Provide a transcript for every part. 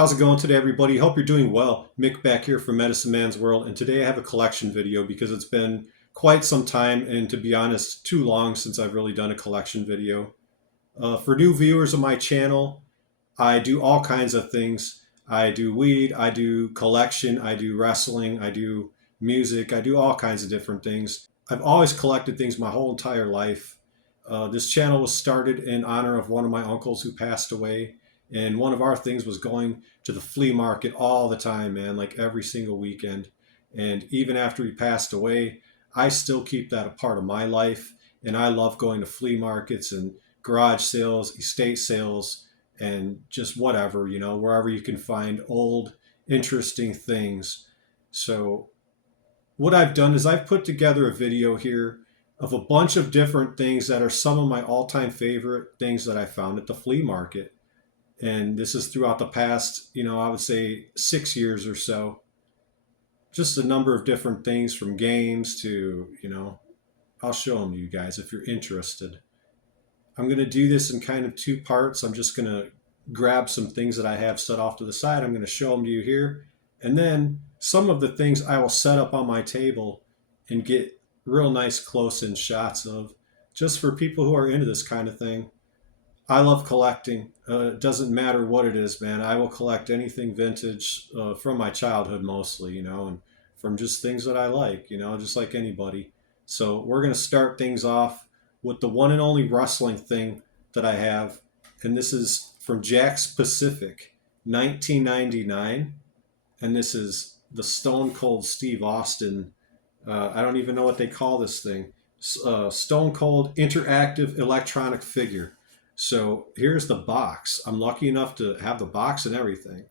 How's it going today, everybody? Hope you're doing well. Mick back here from Medicine Man's World, and today I have a collection video because it's been quite some time, and to be honest, too long since I've really done a collection video. For new viewers of my channel, I do all kinds of things. I do weed, I do collection, I do wrestling, I do music, I do all kinds of different things. I've always collected things my whole entire life. This channel was started in honor of one of my uncles who passed away, and one of our things was going to the flea market all the time, man, like every single weekend. And even after he passed away, I still keep that a part of my life, and I love going to flea markets and garage sales, estate sales, and just whatever, wherever you can find old, interesting things. So what I've done is I've put together a video here of a bunch of different things that are some of my all-time favorite things that I found at the flea market. And this is throughout the past, I would say 6 years or so. Just a number of different things from games to, I'll show them to you guys if you're interested. I'm going to do this in kind of two parts. I'm just going to grab some things that I have set off to the side. I'm going to show them to you here. And then some of the things I will set up on my table and get real nice close-in shots of, just for people who are into this kind of thing. I love collecting. It doesn't matter what it is, man. I will collect anything vintage from my childhood mostly, and from just things that I like, just like anybody. So we're going to start things off with the one and only wrestling thing that I have. And this is from Jack's Pacific, 1999. And this is the Stone Cold Steve Austin. I don't even know what they call this thing. Stone Cold Interactive Electronic Figure. So here's the box. I'm lucky enough to have the box and everything.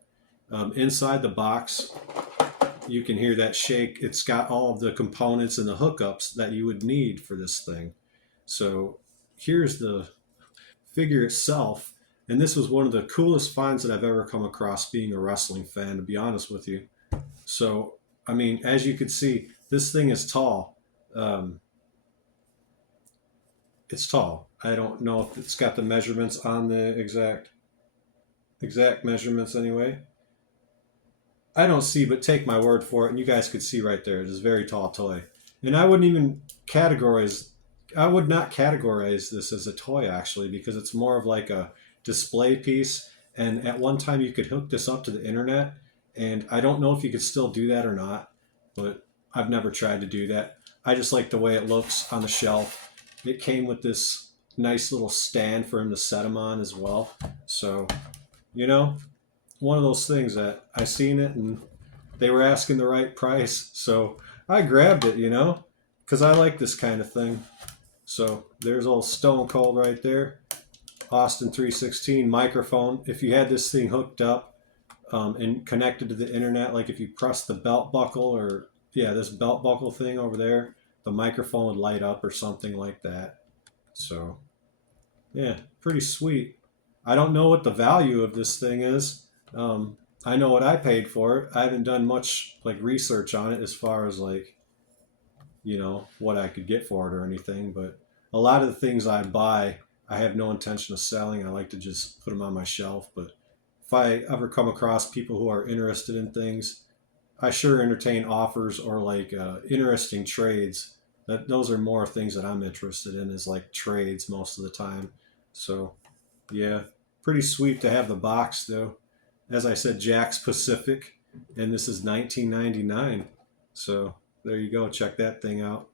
Inside the box, you can hear that shake. It's got all of the components and the hookups that you would need for this thing. So here's the figure itself. And this was one of the coolest finds that I've ever come across being a wrestling fan, to be honest with you. So, I mean, as you can see, this thing is tall. It's tall. I don't know if it's got the measurements on the exact measurements anyway. I don't see, but take my word for it, and you guys could see right there. It is a very tall toy. And I would not categorize this as a toy, actually, because it's more of like a display piece. And at one time you could hook this up to the internet, and I don't know if you could still do that or not, but I've never tried to do that. I just like the way it looks on the shelf. It came with this nice little stand for him to set them on as well. So, one of those things that I seen it and they were asking the right price. So I grabbed it, because I like this kind of thing. So there's old Stone Cold right there. Austin 316 microphone. If you had this thing hooked up and connected to the internet, like if you press the belt buckle this belt buckle thing over there, the microphone would light up or something like that. So yeah, pretty sweet. I don't know what the value of this thing is. I know what I paid for it. I haven't done much like research on it as far as like, what I could get for it or anything. But a lot of the things I buy, I have no intention of selling. I like to just put them on my shelf. But if I ever come across people who are interested in things, I sure entertain offers or like interesting trades. Those are more things that I'm interested in, is like trades most of the time. So yeah, pretty sweet to have the box though. As I said, Jack's Pacific, and this is 1999. So there you go. Check that thing out.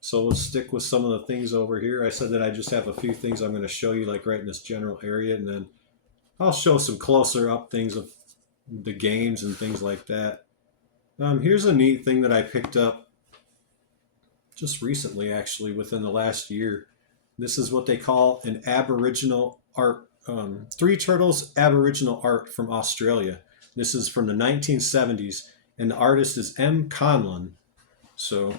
So we'll stick with some of the things over here. I said that I just have a few things I'm going to show you like right in this general area, and then I'll show some closer up things of the games and things like that. Here's a neat thing that I picked up just recently, actually, within the last year. This is what they call an Aboriginal art, Three Turtles Aboriginal art from Australia. This is from the 1970s, and the artist is M. Conlon. So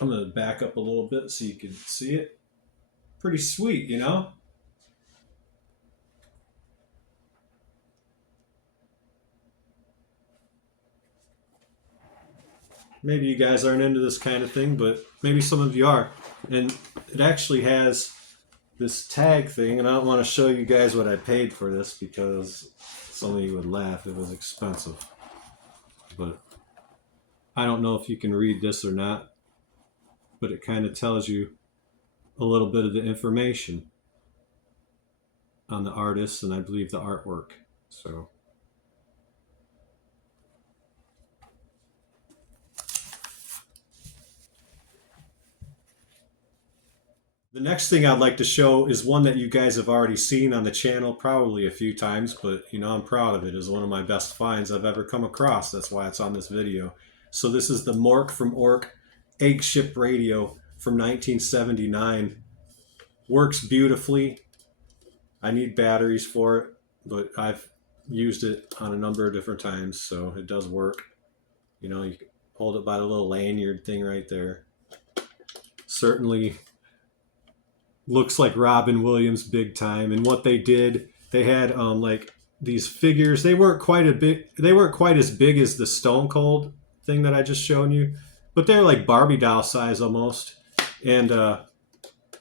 I'm going to back up a little bit so you can see it. Pretty sweet, Maybe you guys aren't into this kind of thing, but maybe some of you are. And it actually has this tag thing, and I don't want to show you guys what I paid for this because some of you would laugh. It was expensive. But I don't know if you can read this or not, but it kind of tells you a little bit of the information on the artist and I believe the artwork. So the next thing I'd like to show is one that you guys have already seen on the channel probably a few times, but you know, I'm proud of it. It's one of my best finds I've ever come across. That's why it's on this video. So this is the Mork from Ork egg ship radio from 1979. Works beautifully. I need batteries for it, but I've used it on a number of different times, so it does work. You know, you can hold it by the little lanyard thing right there. Certainly looks like Robin Williams big time. And what they did, they had like these figures. They weren't quite as big as the Stone Cold thing that I just shown you, but they're like Barbie doll size almost. And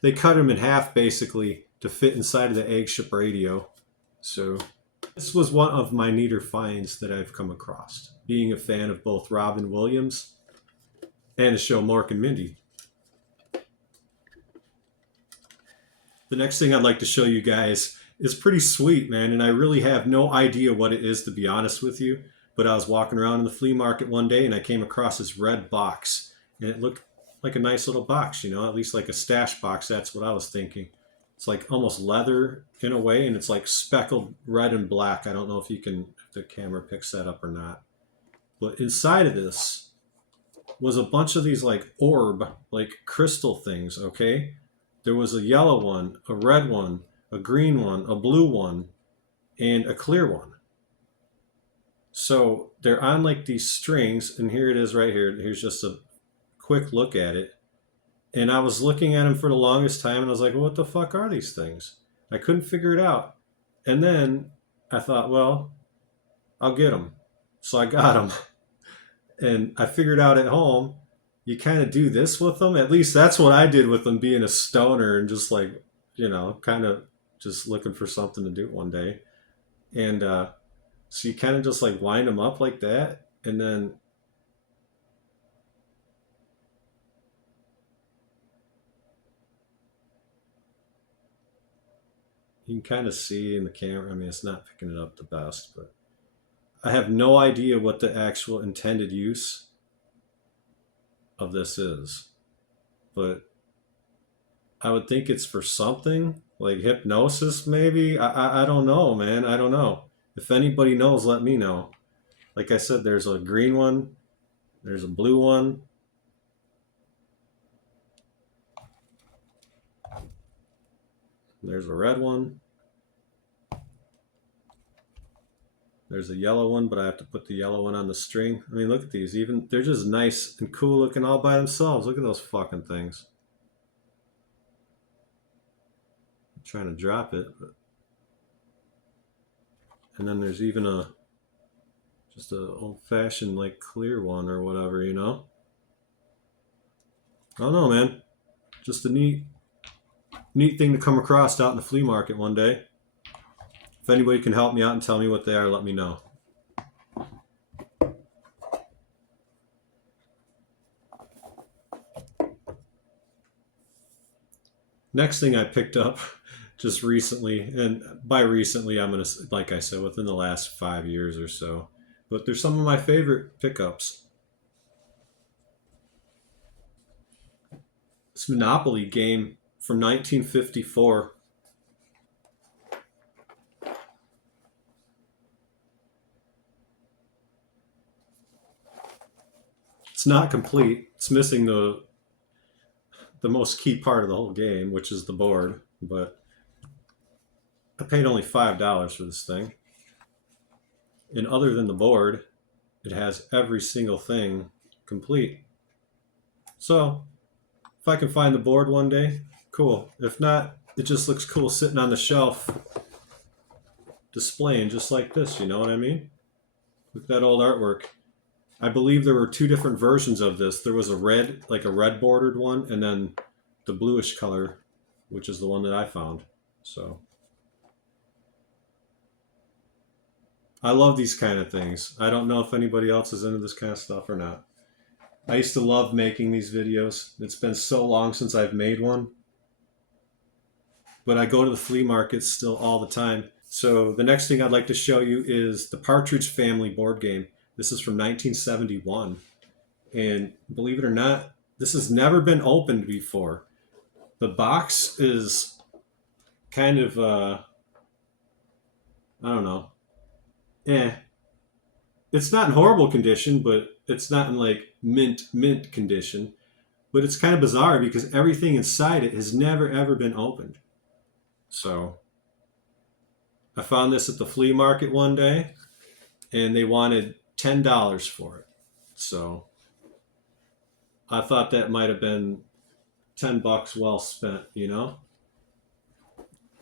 they cut them in half basically to fit inside of the egg ship radio. So this was one of my neater finds that I've come across, being a fan of both Robin Williams and the show Mork and Mindy. The next thing I'd like to show you guys is pretty sweet, man, and I really have no idea what it is, to be honest with you. But I was walking around in the flea market one day and I came across this red box, and it looked like a nice little box, you know, at least like a stash box. That's what I was thinking. It's like almost leather in a way, and it's like speckled red and black. I don't know if the camera picks that up or not. But inside of this was a bunch of these like orb, like crystal things, okay? There was a yellow one, a red one, a green one, a blue one, and a clear one. So they're on like these strings, and here it is right here. Here's just a quick look at it. And I was looking at them for the longest time, and I was like, well, what the fuck are these things? I couldn't figure it out. And then I thought, well, I'll get them. So I got them. And I figured out at home, you kind of do this with them. At least that's what I did with them, being a stoner and just like, you know, kind of just looking for something to do one day. And so you kind of just like wind them up like that. And then you can kind of see in the camera. I mean, it's not picking it up the best, but I have no idea what the actual intended use of this is. But I would think it's for something like hypnosis, maybe. I don't know, man. I don't know. If anybody knows, let me know. Like I said, there's a green one, there's a blue one. There's a red one. There's a yellow one, but I have to put the yellow one on the string. I mean, look at these. Even they're just nice and cool looking all by themselves. Look at those fucking things. I'm trying to drop it, but... And then there's even just a old-fashioned like clear one or whatever, you know. I don't know, man. Just a neat thing to come across out in the flea market one day. If anybody can help me out and tell me what they are, let me know. Next thing I picked up just recently, and by recently I'm gonna, like I said, within the last 5 years or so, but they're some of my favorite pickups. This Monopoly game from 1954. It's not complete. It's missing the most key part of the whole game, which is the board, but I paid only $5 for this thing. And other than the board, it has every single thing complete. So if I can find the board one day, cool. If not, it just looks cool sitting on the shelf displaying just like this, you know what I mean? Look at that old artwork. I believe there were two different versions of this. There was a red, like a red bordered one, and then the bluish color which is the one that I found. So I love these kind of things. I don't know if anybody else is into this kind of stuff or not. I used to love making these videos. It's been so long since I've made one, but I go to the flea markets still all the time. So the next thing I'd like to show you is the Partridge Family board game. This is from 1971. And believe it or not, this has never been opened before. The box is kind of, I don't know, eh. It's not in horrible condition, but it's not in like mint condition. But it's kind of bizarre because everything inside it has never ever been opened. So I found this at the flea market one day, and they wanted $10 for it. So I thought that might have been $10 well spent, you know?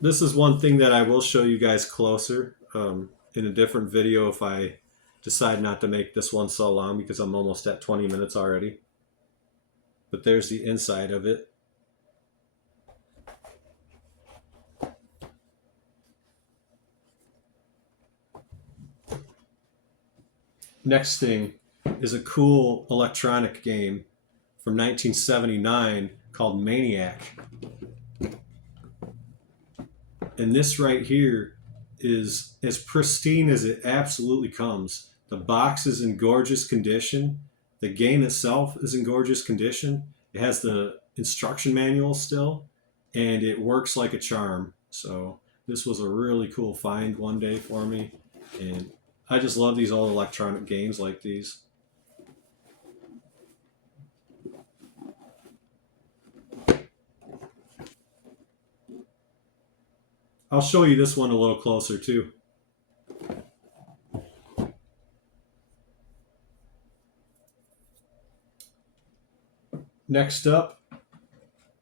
This is one thing that I will show you guys closer in a different video if I decide not to make this one so long, because I'm almost at 20 minutes already. But there's the inside of it. Next thing is a cool electronic game from 1979 called Maniac. And this right here is as pristine as it absolutely comes. The box is in gorgeous condition. The game itself is in gorgeous condition. It has the instruction manual still, and it works like a charm. So this was a really cool find one day for me. And I just love these old electronic games like these. I'll show you this one a little closer too. Next up,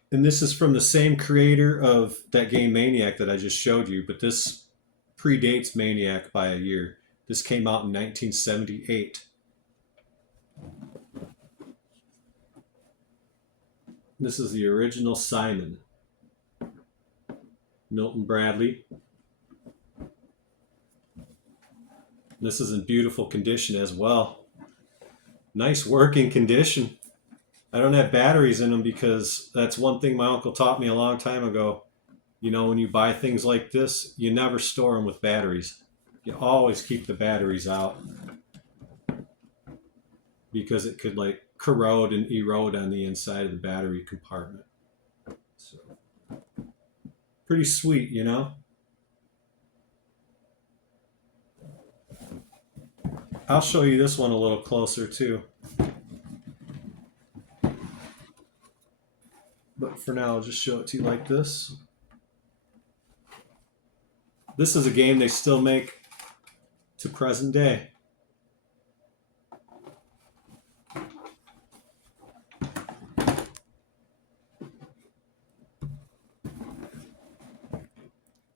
and this is from the same creator of that game Maniac that I just showed you, but this predates Maniac by a year. This came out in 1978. This is the original Simon. Milton Bradley. This is in beautiful condition as well. Nice working condition. I don't have batteries in them because that's one thing my uncle taught me a long time ago. You know, when you buy things like this, you never store them with batteries. You always keep the batteries out because it could like corrode and erode on the inside of the battery compartment. So, pretty sweet, you know? I'll show you this one a little closer too. But for now, I'll just show it to you like this. This is a game they still make to present day.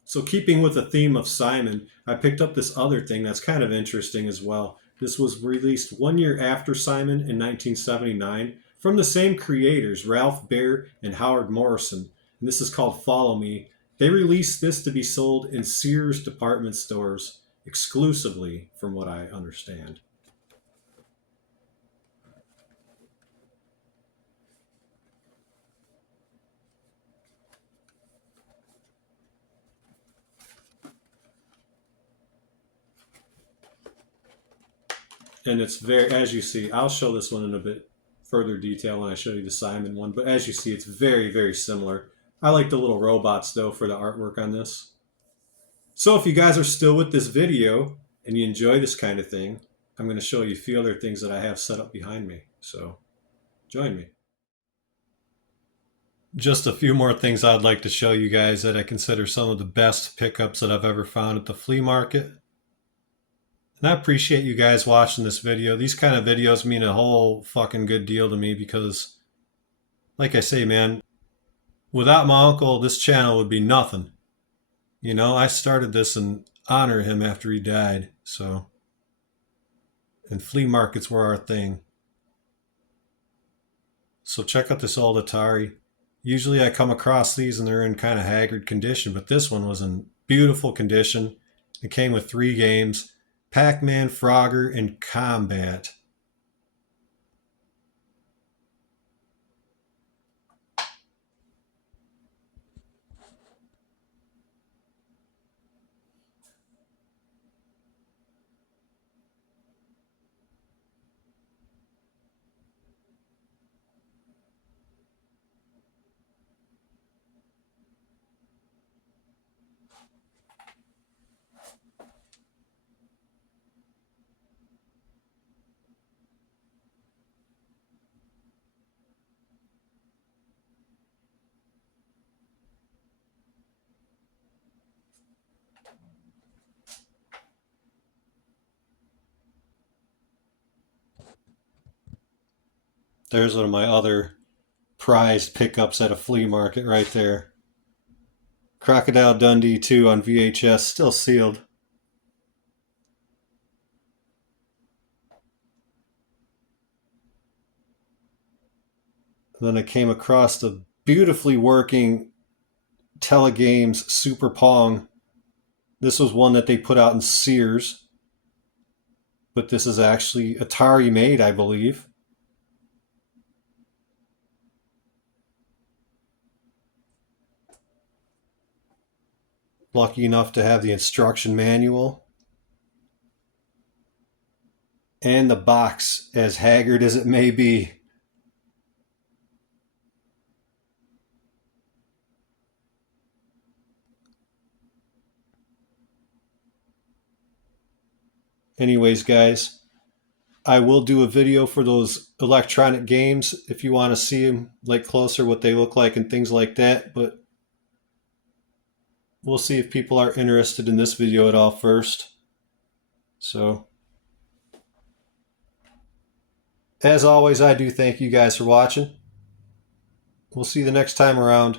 So keeping with the theme of Simon, I picked up this other thing that's kind of interesting as well. This was released 1 year after Simon in 1979 from the same creators, Ralph Baer and Howard Morrison. And this is called Follow Me. They released this to be sold in Sears department stores exclusively, from what I understand. And it's very, as you see, I'll show this one in a bit further detail when I show you the Simon one, but as you see, it's very, very similar. I like the little robots though for the artwork on this. So if you guys are still with this video and you enjoy this kind of thing, I'm going to show you a few other things that I have set up behind me. So join me. Just a few more things I'd like to show you guys that I consider some of the best pickups that I've ever found at the flea market. And I appreciate you guys watching this video. These kind of videos mean a whole fucking good deal to me because, like I say, man, without my uncle, this channel would be nothing. You know, I started this in honor of him after he died, so. And flea markets were our thing. So check out this old Atari. Usually I come across these and they're in kind of haggard condition, but this one was in beautiful condition. It came with 3 games: Pac-Man, Frogger, and Combat. There's one of my other prized pickups at a flea market right there. Crocodile Dundee 2 on VHS, still sealed. Then I came across the beautifully working Telegames Super Pong. This was one that they put out in Sears, but this is actually Atari made, I believe. Lucky enough to have the instruction manual. And the box, as haggard as it may be. Anyways, guys, I will do a video for those electronic games if you want to see them like closer, what they look like and things like that. But we'll see if people are interested in this video at all first. So, as always, I do thank you guys for watching. We'll see you the next time around.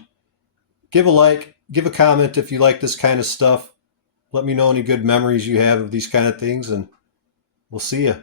Give a like, give a comment if you like this kind of stuff. Let me know any good memories you have of these kind of things, and we'll see you.